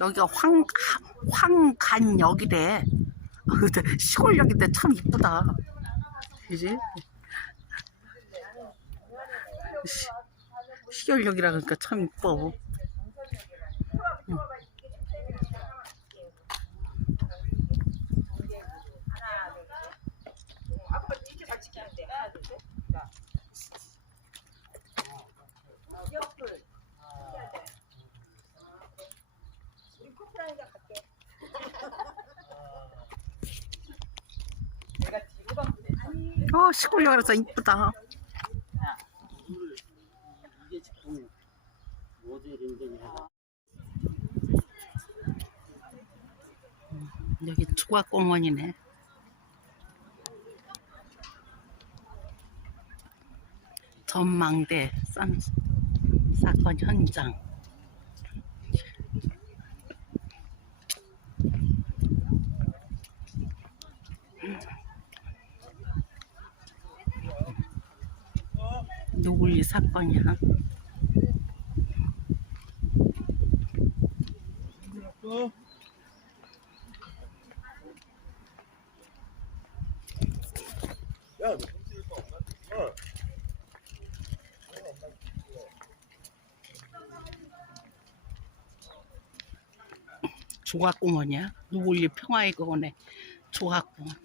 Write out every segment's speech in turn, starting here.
여기가 황간역이래. 시골역인데 참 이쁘다. 그지? 시골역이라 그러니까 참 이뻐. 응. 시골역이라서 이쁘다. 이게 지금 모델인데 여기 조각공원이네. 전망대 사건 현장. 노골리 사건이야. 조각공원이야. 노골리 평화의 공원에 조각공원.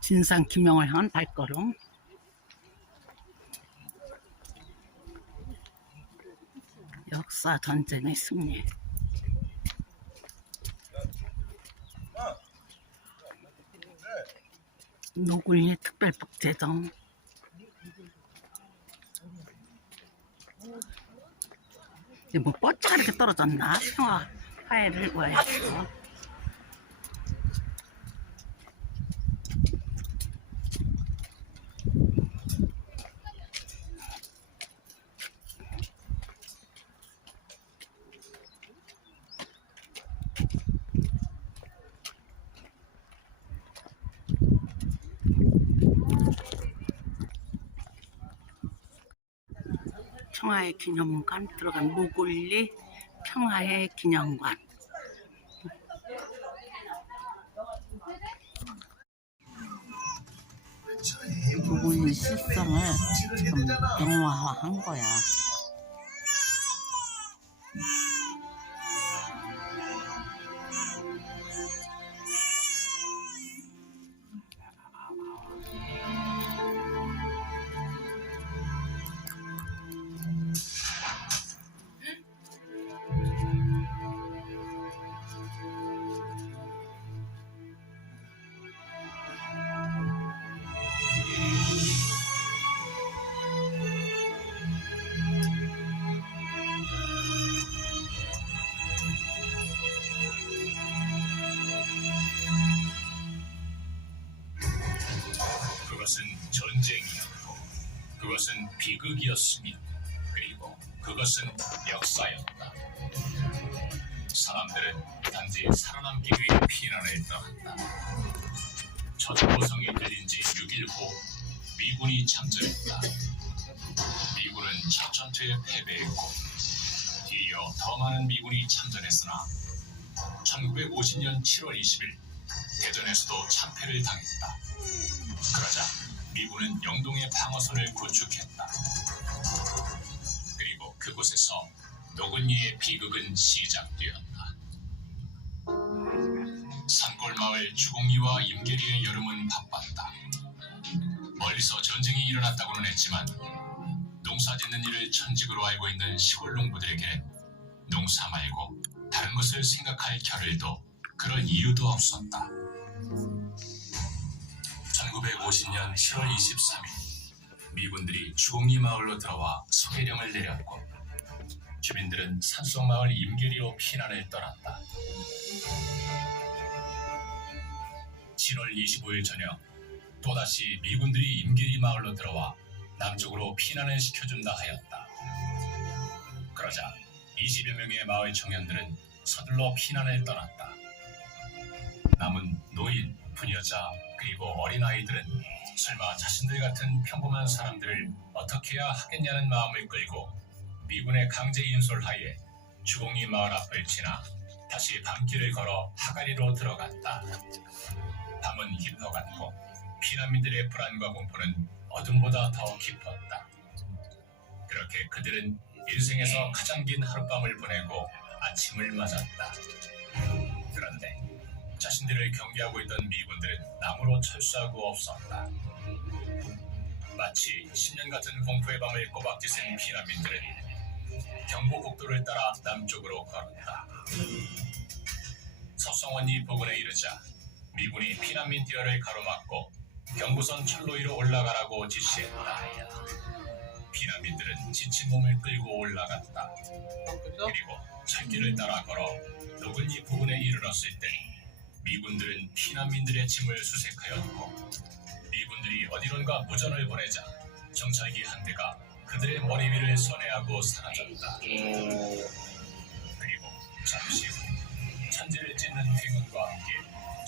진상 규명을 향한 발걸음. 역사 전쟁의 승리. 노골리 특별법 제정. 이게 뭐 뻗지가 이렇게 떨어졌나? 평화 화해를 구하였어. 평화의 기념관 들어간 노골리 평화의 기념관. 노골리 실성을 지금 영화화한 거야. 그것은 전쟁이었고, 그것은 비극이었으며, 그리고 그것은 역사였다. 사람들은 단지 살아남기 위해 피난을 떠났다. 첫 고성이 들린 지 6일 후 미군이 참전했다. 미군은 첫 전투에 패배했고, 뒤이어 더 많은 미군이 참전했으나 1950년 7월 20일 대전에서도 참패를 당했다. 그러자 미군은 영동의 방어선을 구축했다. 그리고 그곳에서 노근리의 비극은 시작되었다. 산골마을 주공리와 임계리의 여름은 바빴다. 멀리서 전쟁이 일어났다고는 했지만 농사짓는 일을 천직으로 알고 있는 시골 농부들에게 농사 말고 다른 것을 생각할 겨를도 그럴 이유도 없었다. 1950년 10월 23일 미군들이 주공리 마을로 들어와 소해령을 내렸고 주민들은 산속마을 임계리로 피난을 떠났다. 7월 25일 저녁 또다시 미군들이 임계리 마을로 들어와 남쪽으로 피난을 시켜준다 하였다. 그러자 20여 명의 마을 청년들은 서둘러 피난을 떠났다. 남은 노인, 부녀자, 그리고 어린아이들은 설마 자신들 같은 평범한 사람들을 어떻게 해야 하겠냐는 마음을 끌고 미군의 강제 인솔하에 주공리 마을 앞을 지나 다시 밤길을 걸어 하가리로 들어갔다. 밤은 깊어갔고 피난민들의 불안과 공포는 어둠보다 더 깊었다. 그렇게 그들은 인생에서 가장 긴 하룻밤을 보내고 아침을 맞았다. 그런데 자신들을 경계하고 있던 미군들은 남으로 철수하고 없었다. 마치 10년 같은 공포의 밤을 꼬박지샌 피난민들은 경보국도를 따라 남쪽으로 걸었다. 서성원리 부근에 이르자 미군이 피난민 뛰어를 가로막고 경부선 철로 위로 올라가라고 지시했다. 피난민들은 지친 몸을 끌고 올라갔다. 그리고 철길을 따라 걸어 노근리 부근에 이르렀을 때 미군들은 피난민들의 짐을 수색하였고 미군들이 어디론가 무전을 보내자 정찰기 한 대가 그들의 머리 위를 선회하고 사라졌다. 그리고 잠시 후 천지를 찢는 횡운과 함께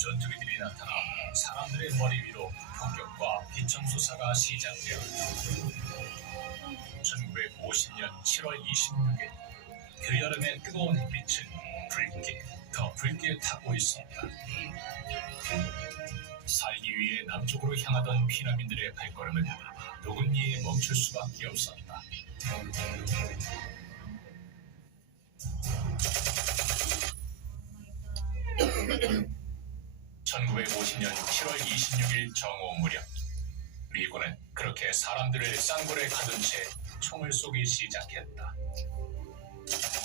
전투기들이 나타나 사람들의 머리 위로 폭격과 비청수사가 시작되었다. 1950년 7월 26일 그 여름의 뜨거운 햇빛은 더 붉게 타고 있었다. 살기 위해 남쪽으로 향하던 피난민들의 발걸음은 노근리에 멈출 수밖에 없었다. 1950년 7월 26일 정오 무렵 미군은 그렇게 사람들을 쌍굴에 가둔 채 총을 쏘기 시작했다.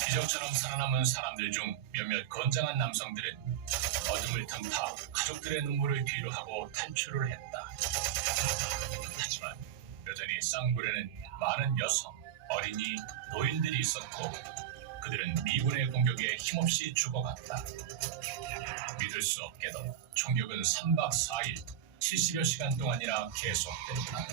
기적처럼 살아남은 사람들 중 몇몇 건장한 남성들은 어둠을 틈타 가족들의 눈물을 뒤로하고 탈출을 했다. 하지만 여전히 쌍굴에는 많은 여성, 어린이, 노인들이 있었고 그들은 미군의 공격에 힘없이 죽어갔다. 믿을 수 없게도 총격은 3박 4일 70여 시간 동안이나 계속됐다.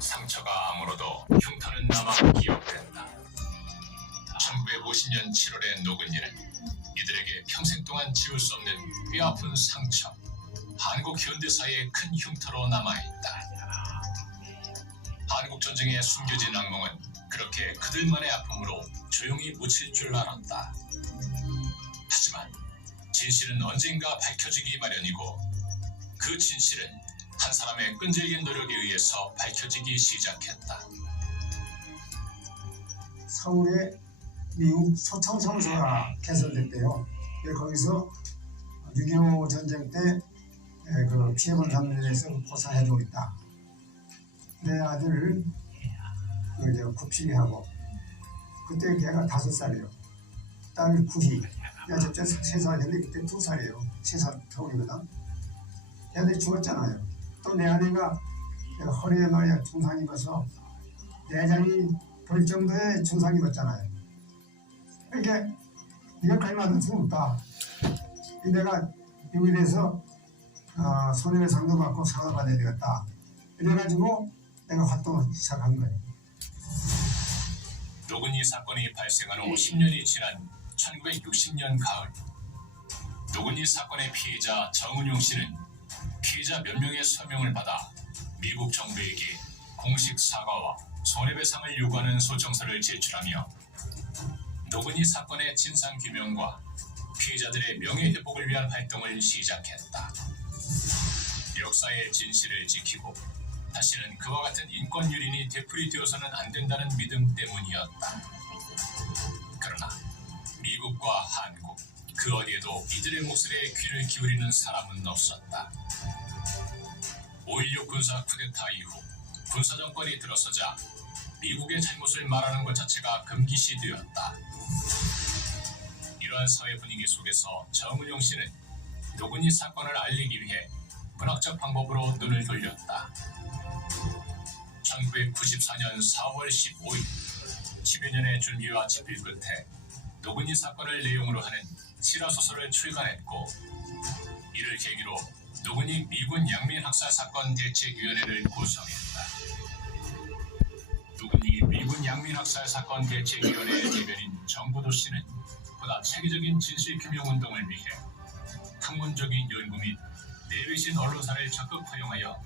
상처가 아물어도 흉터는 남아 기억된다. 1950년 7월의 노근이는 이들에게 평생 동안 지울 수 없는 뼈아픈 상처, 한국 현대사의 큰 흉터로 남아있다. 한국전쟁에 숨겨진 악몽은 그렇게 그들만의 아픔으로 조용히 묻힐 줄 알았다. 하지만 진실은 언젠가 밝혀지기 마련이고 그 진실은 한 사람의 끈질긴 노력에 의해서 밝혀지기 시작했다. 서울에 미국 소청사무소가 개설됐대요. 거기서 6.25 전쟁 때 그 피해본 사람들에 대해서 보상해주고 있다. 내 아들을 구필이하고 그때 걔가 5살이에요. 딸이 9희. 내가 저때 3살 했는데 그때 2살이에요. 3살 터울이거든. 걔들이 죽었잖아요. 또 내 아내가 허리에 말이야 중상 입어서 내장이 볼 정도의 중상 입었잖아요. 그러니까 이것까지 만들 수는 없다. 내가 미국에서 손해배상도 받고 상을 받아야 되겠다. 이래가지고 내가 활동을 시작한 거예요. 노근이 사건이 발생한 후 10년이 지난 1960년 가을, 노근이 사건의 피해자 정은용 씨는 피해자 몇 명의 서명을 받아 미국 정부에게 공식 사과와 손해배상을 요구하는 소청서를 제출하며 노근이 사건의 진상규명과 피해자들의 명예회복을 위한 활동을 시작했다. 역사의 진실을 지키고 다시는 그와 같은 인권 유린이 되풀이되어서는 안 된다는 믿음 때문이었다. 그러나 미국과 한국, 그 어디에도 이들의 목소리에 귀를 기울이는 사람은 없었다. 5.16 군사 쿠데타 이후 군사정권이 들어서자 미국의 잘못을 말하는 것 자체가 금기시되었다. 이러한 사회 분위기 속에서 정은용 씨는 노근이 사건을 알리기 위해 문학적 방법으로 눈을 돌렸다. 1994년 4월 15일 10여 년의 준비와 집필 끝에 노근희 사건을 내용으로 하는 실화소설을 출간했고 이를 계기로 노근희 미군 양민학살 사건 대책위원회를 구성했다. 노근희 미군 양민학살 사건 대책위원회의 대변인 정부도 씨는 보다 체계적인 진실규명운동을 위해 학문적인 연구 및 내외신 언론사를 적극 활용하여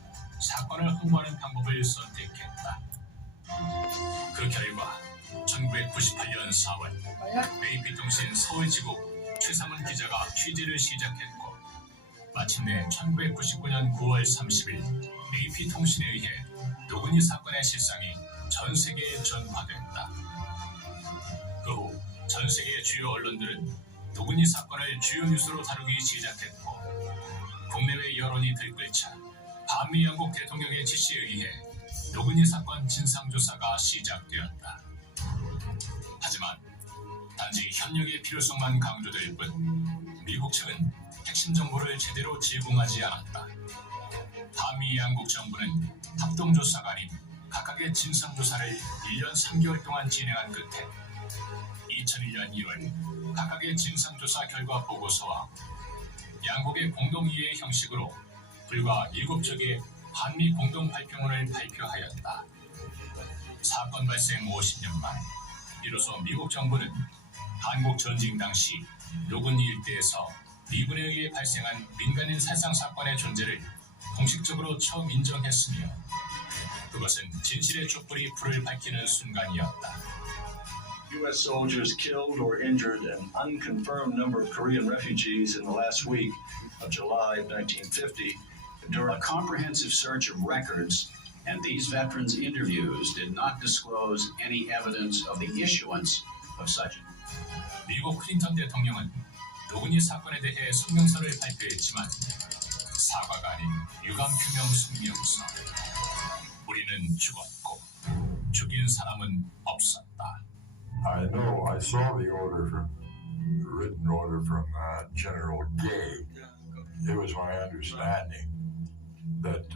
사건을 홍보하는 방법을 선택했다. 그 결과 1998년 4월 AP통신 서울지국 최상훈 기자가 취재를 시작했고 마침내 1999년 9월 30일 AP통신에 의해 노근희 사건의 실상이 전 세계에 전파됐다. 그 후 전 세계 주요 언론들은 노근희 사건을 주요 뉴스로 다루기 시작했고 국내외 여론이 들끓자 반미 영국 대통령의 지시에 의해 노근희 사건 진상조사가 시작되었다. 하지만 단지 협력의 필요성만 강조될 뿐 미국 측은 핵심 정보를 제대로 제공하지 않았다. 반미 양국 정부는 합동조사가 아닌 각각의 진상조사를 1년 3개월 동안 진행한 끝에 2001년 2월 각각의 진상조사 결과 보고서와 양국의 공동이해 형식으로 불과 7쪽의 한미 공동발표문을 발표하였다. 사건 발생 50년 만 비로소 미국 정부는 한국 전쟁 당시 노근희 일대에서 미군에 의해 발생한 민간인 살상 사건의 존재를 공식적으로 처음 인정했으며 그것은 진실의 촛불이 불을 밝히는 순간이었다. U.S. soldiers killed or injured an unconfirmed number of Korean refugees in the last week of July of 1950 during A comprehensive search of records and these veterans' interviews did not disclose any evidence of the issuance of such. 미국 클린턴 대통령은 노근희 사건에 대해 성명서를 발표했지만 사과가 아닌 유감표명 성명서. 우리는 죽었고 죽인 사람은 없었다. I know. I saw the written order from General Gay. It was my understanding that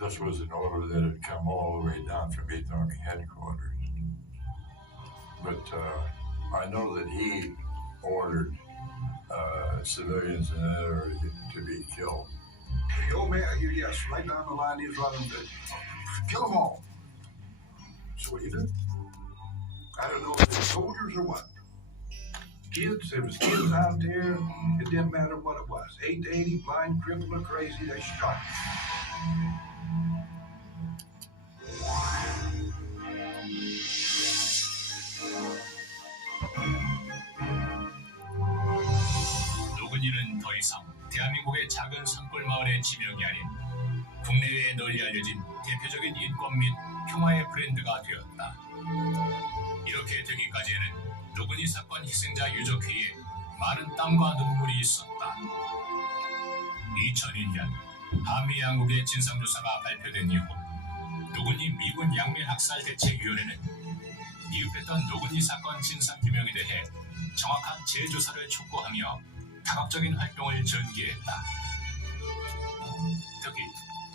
this was an order that had come all the way down from 8th Army headquarters. But I know that he ordered civilians in that area to be killed. The old man here, yes, right down the line, he's running to kill them all. So what do you do? I don't know if they're soldiers or what. Kids, there was kids out there. It didn't matter what it was. 8 to 80, blind, crippled, or crazy, they shot. 노근희는 더 이상 대한민국의 작은 산골 마을의 지명이 아닌 국내외에 널리 알려진 대표적인 인권 및 평화의 브랜드가 되었다. 이렇게 되기까지에는 노근희 사건 희생자 유족회에 많은 땀과 눈물이 있었다. 2001년 한미 양국의 진상조사가 발표된 이후 노근희 미군 양민학살 대책위원회는 미흡했던 노근희 사건 진상규명에 대해 정확한 재조사를 촉구하며 다각적인 활동을 전개했다. 특히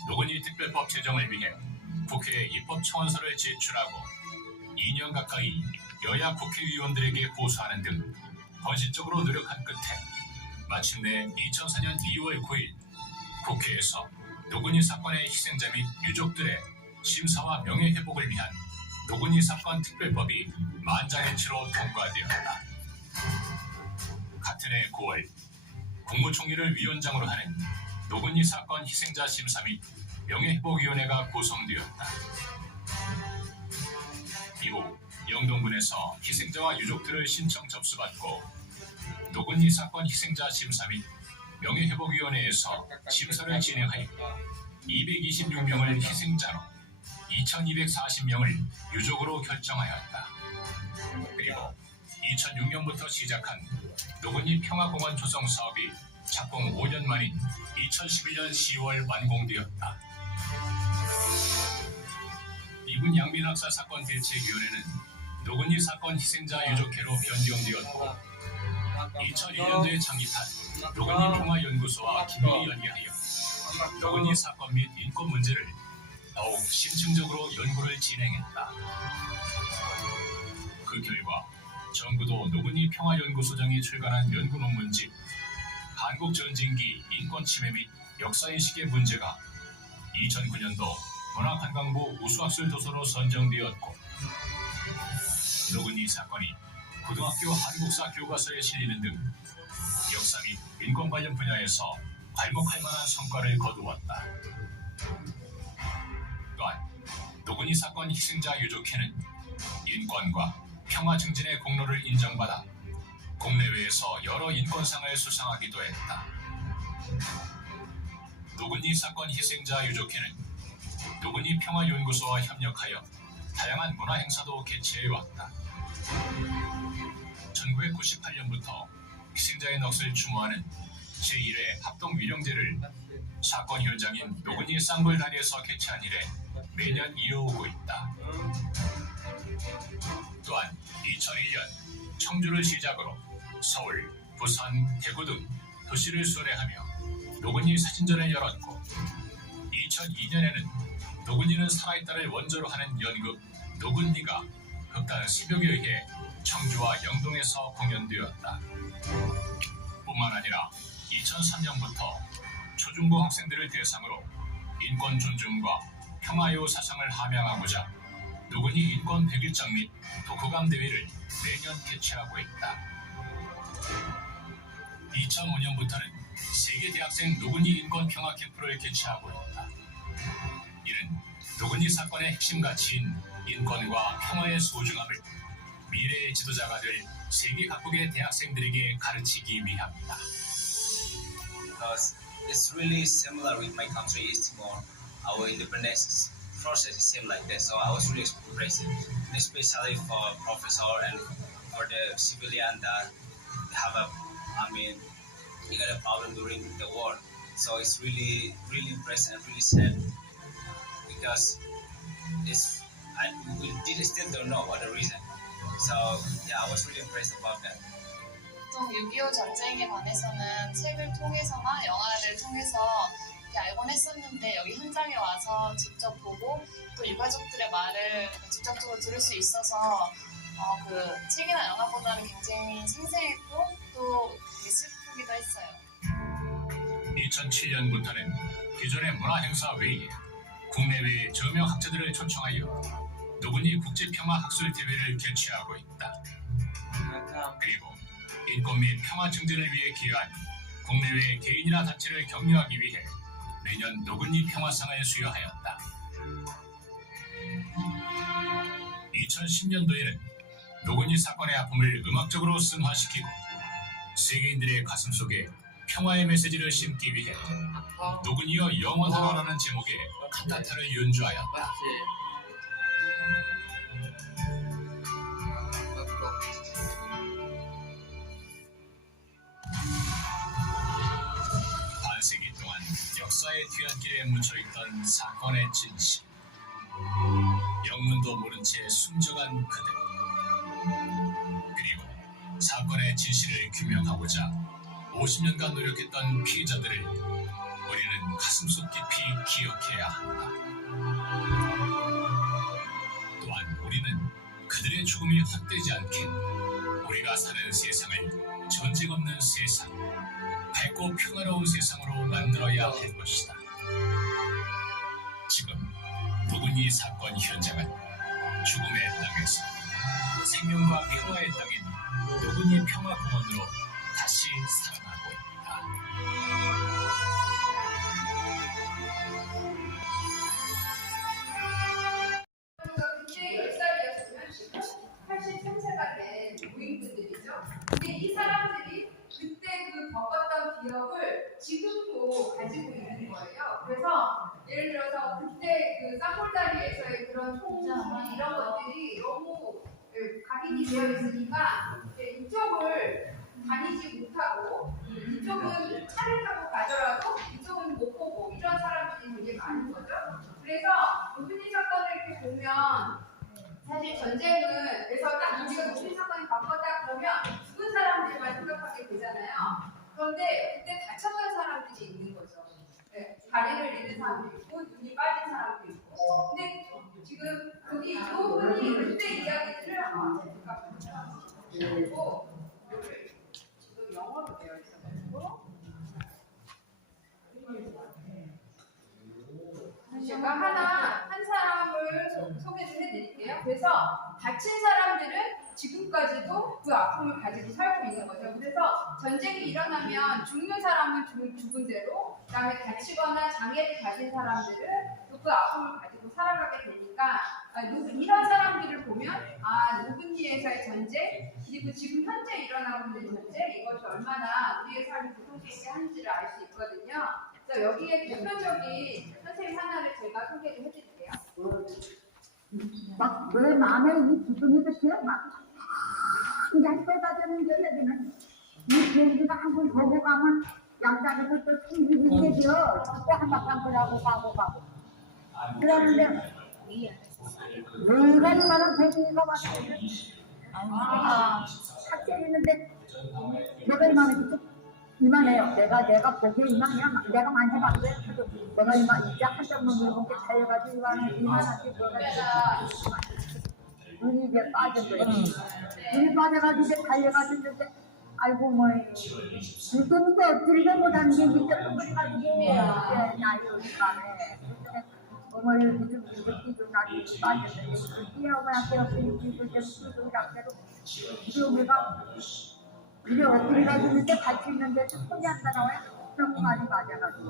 노근희 특별법 제정을 위해 국회에 입법청원서를 제출하고 2년 가까이 여야 국회의원들에게 고소하는 등 헌신적으로 노력한 끝에 마침내 2004년 2월 9일 국회에서 노근희 사건의 희생자 및 유족들의 심사와 명예회복을 위한 노근희 사건 특별법이 만장일치로 통과되었다. 같은 해 9월 국무총리를 위원장으로 하는 노근희 사건 희생자 심사 및 명예회복위원회가 구성되었다. 이후 영동군에서 희생자와 유족들을 신청 접수받고 노근희 사건 희생자 심사 및 명예회복위원회에서 심사를 진행하여 226명을 희생자로 2240명을 유족으로 결정하였다. 그리고 2006년부터 시작한 노근희 평화공원 조성 사업이 착공 5년 만인 2011년 10월 완공되었다. 미군 양민학살 사건 대책위원회는 노근희 사건 희생자 유족회로 변경되었고 2001년도에 창립한 노근희 평화연구소와 긴밀히 연계하여 노근희 사건 및 인권 문제를 더욱 심층적으로 연구를 진행했다. 그 결과 정부도 노근희 평화연구소장이 출간한 연구 논문집 한국 전쟁기 인권 침해 및 역사인식의 문제가 2009년도 문화관광부 우수학술 도서로 선정되었고 노근희 사건이 고등학교 한국사 교과서에 실리는 등 역사 및 인권 관련 분야에서 괄목할 만한 성과를 거두었다. 또한 노근희 사건 희생자 유족회는 인권과 평화 증진의 공로를 인정받아 국내외에서 여러 인권상을 수상하기도 했다. 노근희 사건 희생자 유족회는 노근희 평화연구소와 협력하여 다양한 문화행사도 개최해왔다. 1998년부터 희생자의 넋을 추모하는 제1회 합동위령제를 사건 현장인 노근희 쌍불다리에서 개최한 이래 매년 이어오고 있다. 또한 2001년 청주를 시작으로 서울, 부산, 대구 등 도시를 순회하며 노근희 사진전을 열었고 2002년에는 노근희는 살아있다를 원조로 하는 연극 노근희가 극단 새벽에 의해 청주와 영동에서 공연되었다. 뿐만 아니라 2003년부터 초중고 학생들을 대상으로 인권 존중과 평화요 사상을 함양하고자 노근희 인권 100일장 및 독후감 대회를 매년 개최하고 있다. 2005년부터는 세계 대학생 노근희 인권 평화 캠프를 개최하고 있다. 이는 노근희 사건의 핵심 가치인 인권과 평화의 소중함을 미래의 지도자가 될 세계 각국의 대학생들에게 가르치기 위함이다. Because it's really similar with my country, East Timor. Our independence process is same like that, so I was really impressed, especially for professor and for the civilian that have you got a problem during the war. So it's really impressed and really sad because we still don't know what the reason. So yeah, I was really impressed about that. 보통 6.25 전쟁에 관해서는 책을 통해서나 영화를 통해서 이렇게 알곤 했었는데 여기 현장에 와서 직접 보고 또 유가족들의 말을 직접적으로 들을 수 있어서 그 책이나 영화보다는 굉장히 생생했고 또 되게 슬프기도 했어요. 2007년부터는 기존의 문화행사 외에 국내외의 저명 학자들을 초청하여 노근희 국제평화학술대회를 개최하고 있다. 그리고 인권 및 평화 증진을 위해 기여한 국내외 개인이나 단체를 격려하기 위해 매년 노근희 평화상을 수여하였다. 2010년도에는 노근희 사건의 아픔을 음악적으로 승화시키고 세계인들의 가슴속에 평화의 메시지를 심기 위해 노근희여 영원하라라는 제목의 칸타타를 연주하였다. 반세기 동안 역사의 뒤안길에 묻혀있던 사건의 진실, 영문도 모른 채 숨져간 그들, 그리고 사건의 진실을 규명하고자 50년간 노력했던 피해자들을 우리는 가슴속 깊이 기억해야 한다. 또한 우리는 그들의 죽음이 헛되지 않게 우리가 사는 세상을 전쟁 없는 세상, 밝고 평화로운 세상으로 만들어야 할 것이다. 지금 노근희 사건 현장은 죽음의 땅에서 생명과 평화의 땅인 노근희 평화공원으로 다시 살아나고 있다. 그때 10살이었으면 83세가 된 노인분들이죠. 근데 이 사람들이 그때 그 겪었던 기억을 지금도 가지고 있는 거예요. 그래서 예를 들어서 그때 그 쌍골다리에서의 그런 총기 이런 것들이 너무 각인이 되어 있으니까 이쪽을 다니지 못하고 이쪽은 차를 타고 가더라도 이쪽은 못 보고 이런 사람들이 되게 많은 거죠. 그래서 노근희 사건을 이렇게 보면 사실 전쟁은 그래서 딱 우리가 노근희 사건이 바꿨다 그러면 죽은 사람들만 생각하게 되잖아요. 그런데 그때 다쳤던 사람들이 있는 거죠. 네, 다리를 잃은 사람도 있고 눈이 빠진 사람도 있고 근데 지금 거기 이분이 그때 이야기들을 그리고 지금 영어로 되어 있어가지고 제가 한 사람을 소개를 해드릴게요. 그래서 다친 사람들은 지금까지도 그 아픔을 가지고 살고 있는 거죠. 그래서 전쟁이 일어나면 죽는 사람은 죽은 대로, 그다음에 다치거나 장애를 가진 사람들은 또 그 아픔을 가지고 살아가게 되니까 이런 사람들을 보면 노브니에서의 전쟁, 그리고 지금 현재 일어나고 있는 전쟁, 이것이 얼마나 우리의 삶을 고통스럽게 하는지를 알 수 있거든요. 그래서 여기에 대표적인 선생님 하나를 제가 소개를 해드릴게요. 막 내 마음에 이 기분이 그렇게 막 그냥 쏟아지는 게 여기는 이 비행기가 한 번 보고 가면 양쪽에서 또 숨기는 게죠. 또 한바탕 그러고 가고 그러는데 내가 이만한 비행기가 왔어요. 삭제했는데 내가 이만해요. 내가 보기에 이만해요. 내가 만져봤어요. 내가 이제 한 점만 물어본 게 달려가지고 이만하지 눈이 이제 빠졌어요. 눈이 빠져가지고 이제 달려가지고 있는데 아이고 뭐 이거는 엎드리게 못하는 게 이제 뻥거리가지고 나이 밤에 어머 이렇게 좀 나중에 빠졌어요. 뛰어오면 뛰어서 이렇게 낙대로 뛰어오면가 이게 엎드려가지고 이렇게 같이 있는데 손이 안 나와요. 너무 많이 맞아가지고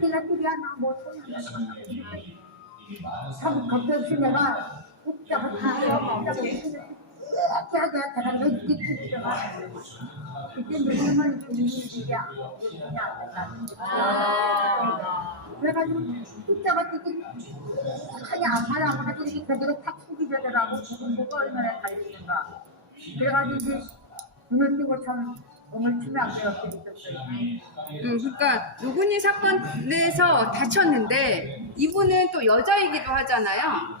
내가 뛰어나 뭐 손이 안 나와요. 참 겁없이 내가 웃자고 타요. 내가 이렇게 뛰어가 이때 내가 이게 안 된다. 그래가지고 웃자고 뛰기 하니 안 가지고 이렇게 고개를 탁 숙이게 되더라고. 뭐가 얼마나 달리는가. 그래가지고 이제 눈을 뜨고 참 몸을 치면 안 돼요. 그러니까 노근이 사건에서 다쳤는데 이분은 또 여자이기도 하잖아요.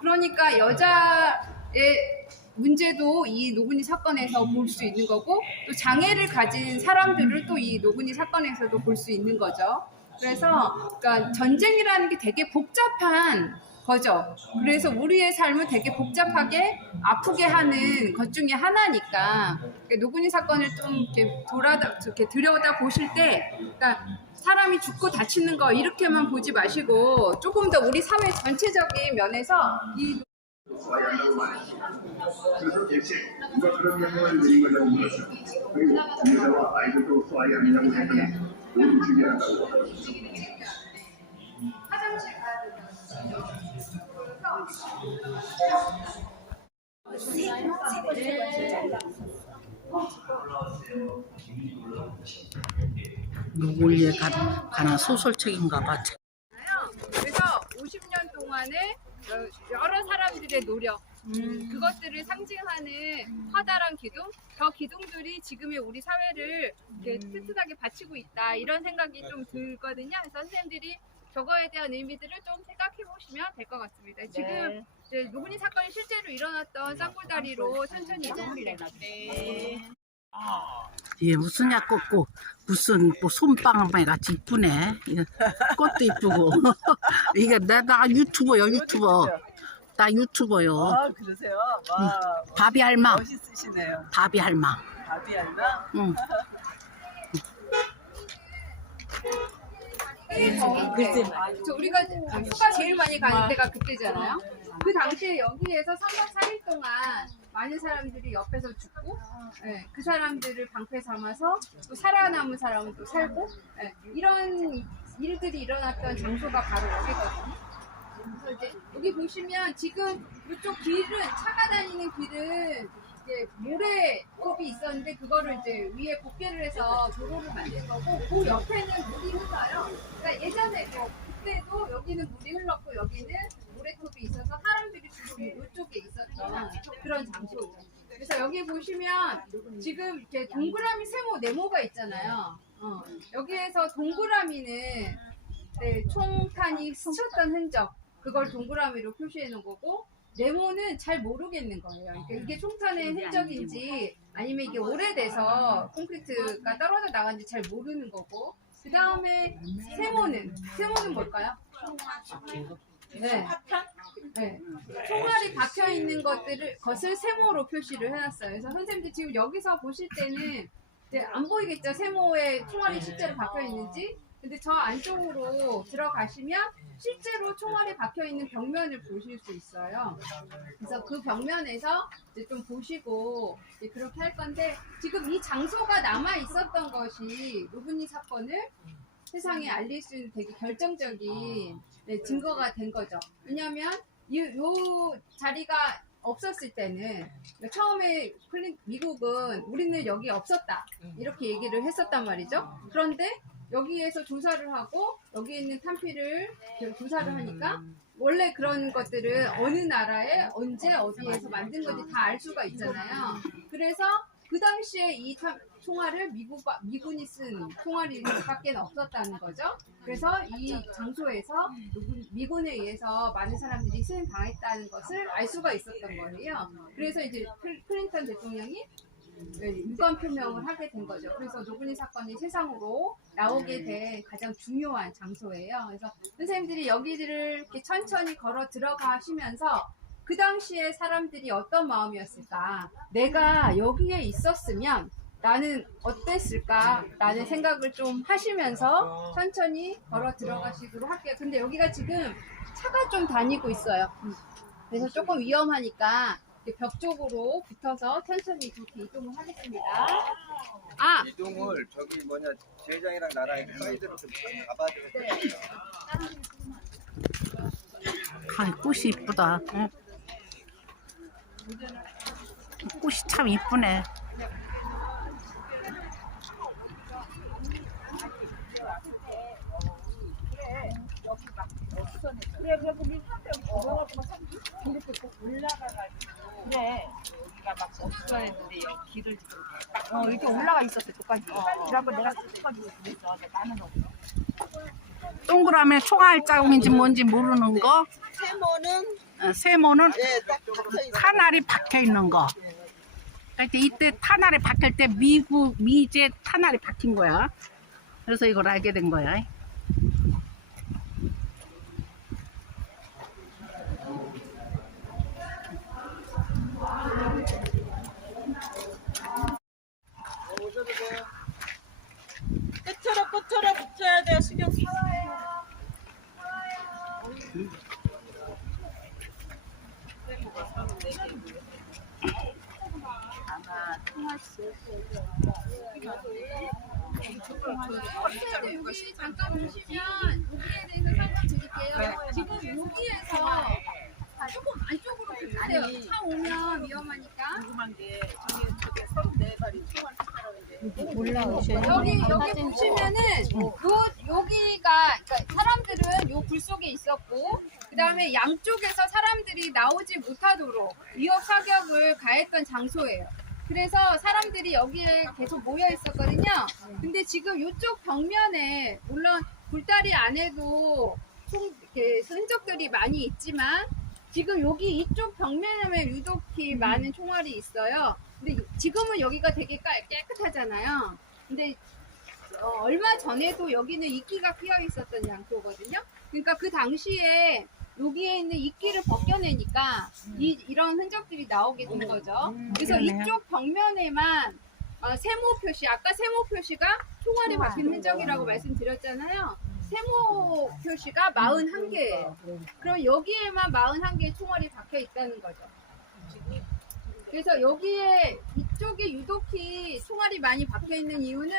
그러니까 여자의 문제도 이 노근이 사건에서 볼 수 있는 거고, 또 장애를 가진 사람들을 또 이 노근이 사건에서도 볼 수 있는 거죠. 그래서 그러니까 전쟁이라는 게 되게 복잡한 거죠. 그래서 우리의 삶을 되게 복잡하게 아프게 하는 것 중에 하나니까 노근이 사건을 좀 이렇게 들여다 보실 때, 그러니까 사람이 죽고 다치는 거 이렇게만 보지 마시고 조금 더 우리 사회 전체적인 면에서 이 그래서 대체 누가 그런 명령을 내린 거냐고 물었어요. 그리고 여자와 아이들도 쏘아야 하느냐고 했더니 모두 죽여야 한다고 하더라고요. 화장실 가야 되잖아요. 노골리에 관한 소설책인가 봐. 그래서 50년 동안에 여러 사람들의 노력, 그것들을 상징하는 커다란 기둥, 저 기둥들이 지금의 우리 사회를 튼튼하게 받치고 있다, 이런 생각이 좀 들거든요. 그래서 선생님들이 저거에 대한 의미들을 좀 생각해 보시면 될 것 같습니다. 지금 이제 노근이 사건이 실제로 일어났던 쌍골다리로 천천히 이동을 해요. 이게 무슨 약 꽂고 무슨 뭐 솜방망이 같이 이쁘네. 꽃도 이쁘고. 이게 내가 유튜버요, 유튜버. 나 유튜버요. 아, 그러세요? 와, 바비 할망. 멋있으시네요. 바비 할망. 바비 할망? 응. 우리가 휴가 제일 많이 가는 데가 그때잖아요. 그 당시에 여기에서 3박 4일 동안 많은 사람들이 옆에서 죽고, 그 사람들을 방패 삼아서 또 살아남은 사람은 또 살고, 이런 일들이 일어났던 장소가 바로 여기거든요. 그래서 이제 여기 보시면 지금 이쪽 길은, 차가 다니는 길은 이제 모래톱이 있었는데 그거를 이제 위에 복개를 해서 도로를 만든 거고, 그 옆에는 물이 흘러요. 그러니까 예전에 그때도 여기는 물이 흘렀고 여기는 모래톱이 있어서 사람들이 주로 이쪽에 있었던 그런 장소죠. 그래서 여기 보시면 지금 이렇게 동그라미, 세모, 네모가 있잖아요. 여기에서 동그라미는 총탄이 스쳤던 흔적, 그걸 동그라미로 표시해 놓은 거고, 네모는 잘 모르겠는 거예요. 그러니까 이게 총탄의 흔적인지 아니면 이게 오래돼서 콘크리트가 떨어져 나간지 잘 모르는 거고, 그 다음에 세모는 뭘까요? 네. 네. 총알이 박혀 있는 것을 세모로 표시를 해놨어요. 그래서 선생님들 지금 여기서 보실 때는 이제 안 보이겠죠? 세모에 총알이 실제로 박혀 있는지. 근데 저 안쪽으로 들어가시면 실제로 총알이 박혀 있는 벽면을 보실 수 있어요. 그래서 그 벽면에서 이제 좀 보시고 이제 그렇게 할 건데, 지금 이 장소가 남아 있었던 것이 로브니 사건을 세상에 알릴 수 있는 되게 결정적인 증거가 된 거죠. 왜냐하면 요 자리가 없었을 때는, 처음에 미국은 우리는 여기 없었다 이렇게 얘기를 했었단 말이죠. 그런데 여기에서 조사를 하고 여기 있는 탄피를 조사를 하니까 원래 그런 것들은 어느 나라에 언제 어디에서 만든 건지 다 알 수가 있잖아요. 그래서 그 당시에 이 총알을 미군이 쓴 총알이 밖에 없었다는 거죠. 그래서 이 장소에서 미군에 의해서 많은 사람들이 희생당했다는 것을 알 수가 있었던 거예요. 그래서 이제 클린턴 대통령이 유감 표명을 하게 된 거죠. 그래서 로브니 사건이 세상으로 나오게 된 가장 중요한 장소예요. 그래서 선생님들이 여기를 이렇게 천천히 걸어 들어가시면서 그 당시에 사람들이 어떤 마음이었을까? 내가 여기에 있었으면 나는 어땠을까? 라는 생각을 좀 하시면서 천천히 걸어 들어가시도록 할게요. 근데 여기가 지금 차가 좀 다니고 있어요. 그래서 조금 위험하니까 벽 쪽으로 붙어서 천천히 그렇게 이동을 하겠습니다. 이동을 저기 제장이랑 나랑 사이드로 좀 가봐야 되겠다. 꽃이 이쁘다. 응? 꽃이 참 이쁘네. 그래, 우리 사람들 이렇게 꼭 올라가가지고. 그래, 여기가 막 없어야 했는데 길을 딱 이렇게 올라가 있었어, 저까지. 그래갖고 내가 사진가지고 그랬어. 나는 없어. 동그라미 총알 자국인지 뭔지 모르는 거. 세모는 탄알이 박혀 있는 거. 그러니까 이때 탄알이 박힐 때 미제 탄알이 박힌 거야. 그래서 이걸 알게 된 거야. 끝으로 붙여야 돼요. 신경 쓰. 여기 잠깐 보시면 여기에 대해서 설명드릴게요. 지금 여기에서 조금 안쪽으로 붙으세요. 차 오면 위험하니까. 궁금한 게 저게 34발이 총알 찾아오는데 올라오셔요. 여기 보시면은 여기가 그러니까 사람들은 요 굴 속에 있었고, 그 다음에 양쪽에서 사람들이 나오지 못하도록 위협 사격을 가했던 장소예요. 그래서 사람들이 여기에 계속 모여 있었거든요. 근데 지금 이쪽 벽면에 물론 굴다리 안에도 이렇게 흔적들이 많이 있지만 지금 여기 이쪽 벽면에 유독히 많은 총알이 있어요. 근데 지금은 여기가 되게 깨끗하잖아요. 근데 얼마 전에도 여기는 이끼가 끼어 있었던 장소거든요. 그러니까 그 당시에 여기에 있는 이끼를 벗겨내니까 이런 흔적들이 나오게 된 거죠. 그래서 이쪽 벽면에만 세모 표시, 아까 세모 표시가 총알이 박힌 흔적이라고 말씀드렸잖아요. 세모 표시가 41개예요. 그럼 여기에만 41개의 총알이 박혀 있다는 거죠. 그래서 여기에 이쪽에 유독히 총알이 많이 박혀 있는 이유는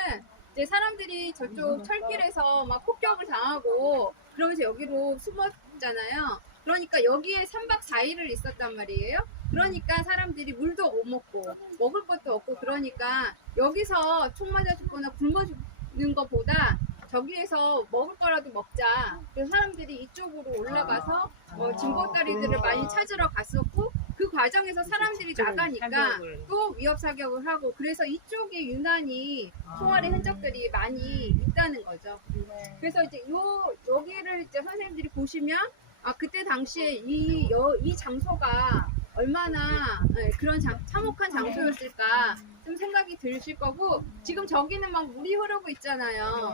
이제 사람들이 저쪽 철길에서 막 폭격을 당하고 그러면서 여기로 숨었잖아요. 그러니까 여기에 3박 4일을 있었단 말이에요. 그러니까 사람들이 물도 못 먹고 먹을 것도 없고, 그러니까 여기서 총 맞아 죽거나 굶어 죽는 것보다 저기에서 먹을 거라도 먹자. 그래서 사람들이 이쪽으로 올라가서 짐보따리들을 많이 찾으러 갔었고, 그 과정에서 사람들이 나가니까 또 위협 사격을 하고, 그래서 이쪽에 유난히 총알의 흔적들이 많이 있다는 거죠. 그래서 이제 여기를 이제 선생님들이 보시면 그때 당시에 이 장소가 얼마나 그런 참혹한 장소였을까 좀 생각이 드실 거고, 지금 저기는 막 물이 흐르고 있잖아요.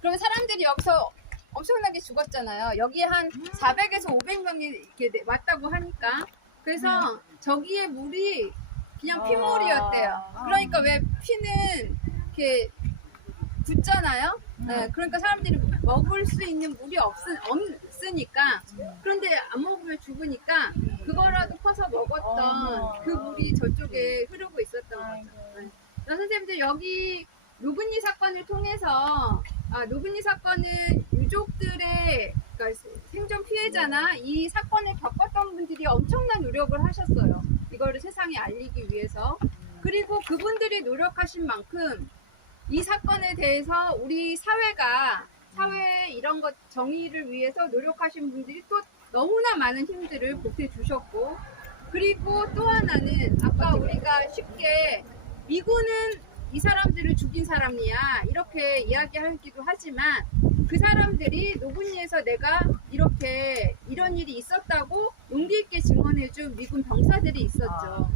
그러면 사람들이 여기서 엄청나게 죽었잖아요. 여기에 한 400에서 500명이 이렇게 왔다고 하니까. 그래서 저기에 물이 그냥 피물이었대요. 그러니까 왜 피는 이렇게 굳잖아요. 네, 그러니까 사람들이 먹을 수 있는 물이 없으니까. 그런데 안 먹으면 죽으니까 그거라도 퍼서 먹었던 그 물이 저쪽에 흐르고 있었던 거죠. 네. 선생님들 여기 노근리 사건을 통해서 노근리 사건은 유족들의 그러니까 생존 피해자나 이 사건을 겪었던 분들이 엄청난 노력을 하셨어요. 이거를 세상에 알리기 위해서. 그리고 그분들이 노력하신 만큼 이 사건에 대해서 우리 사회 이런 것 정의를 위해서 노력하신 분들이 또 너무나 많은 힘들을 보태 주셨고, 그리고 또 하나는 아까 우리가 쉽게 미군은 이 사람들을 죽인 사람이야 이렇게 이야기하기도 하지만 그 사람들이 노근리에서 내가 이렇게 이런 일이 있었다고 용기 있게 증언해준 미군 병사들이 있었죠.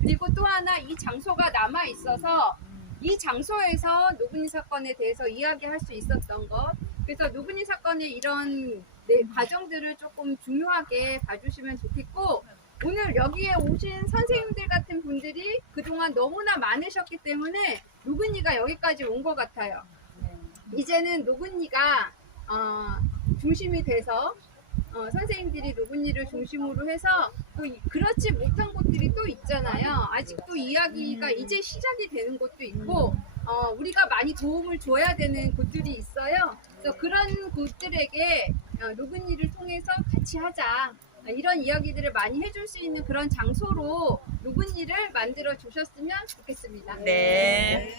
그리고 또 하나 이 장소가 남아 있어서 이 장소에서 노근리 사건에 대해서 이야기할 수 있었던 것. 그래서 노근리 사건의 이런 과정들을 조금 중요하게 봐주시면 좋겠고, 오늘 여기에 오신 선생님들 같은 분들이 그동안 너무나 많으셨기 때문에 노근리가 여기까지 온 것 같아요. 이제는 노근리가 중심이 돼서 선생님들이 노근리를 중심으로 해서 또 그렇지 못한 곳들이 또 있잖아요. 아직도 이야기가 이제 시작이 되는 곳도 있고 우리가 많이 도움을 줘야 되는 곳들이 있어요. 그래서 그런 곳들에게 노근리를 통해서 같이 하자. 이런 이야기들을 많이 해줄 수 있는 그런 장소로 노근리를 만들어 주셨으면 좋겠습니다. 네.